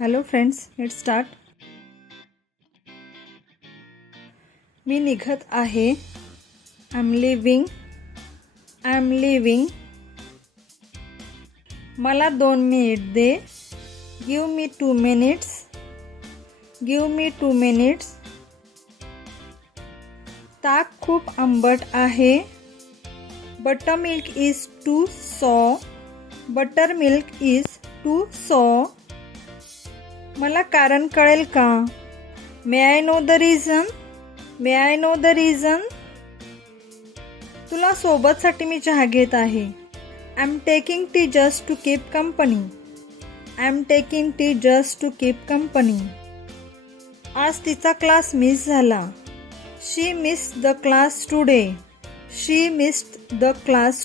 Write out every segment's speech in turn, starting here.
Hello friends, let's start. मी निघत आहे. I am living. मला 2 मिनिट दे. Give me 2 minutes. ताक खूप आंबट आहे. बटरमिल्क इज टू सॉ. मला कारण कळेल का? May I know the reason. तुला सोबतसाठी मी चहा घेत आहे. I am taking tea just to keep company. आज तिचा क्लास मिस झाला. She missed the class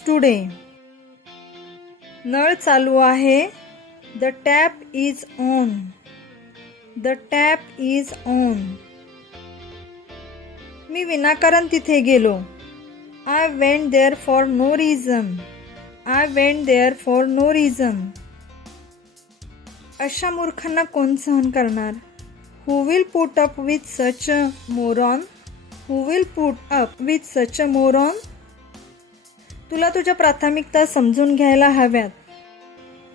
today. नळ चालू आहे. The tap is on. मी विनाकारण तिथे गेलो. I went there for no reason. अशा मूर्खांना कोण सहन करणार? Who will put up with such a moron? तुला तुझ्या प्राथमिकता समजून घ्यायला हव्यात.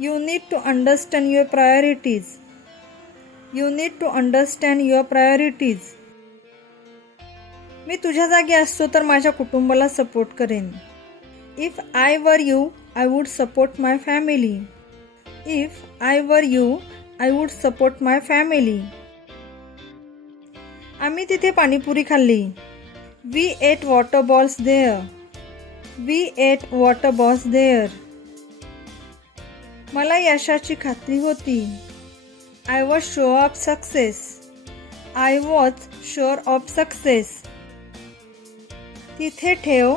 You need to understand your priorities. मी तुझ्या जागी असतो तर माझ्या कुटुंबाला सपोर्ट करेन. If I were you I would support my family. आम्ही तिथे पाणीपुरी खाल्ली. We ate water balls there. मला यशाची खात्री होती. I was sure of success. तिथे ठेव.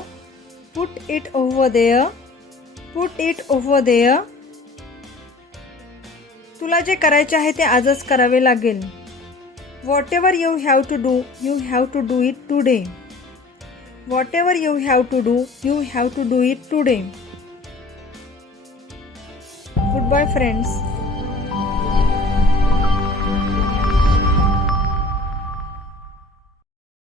Put it over there. तुला जे करायचे आहे ते आजच करावे लागेल. Whatever you have to do it today. Goodbye friends.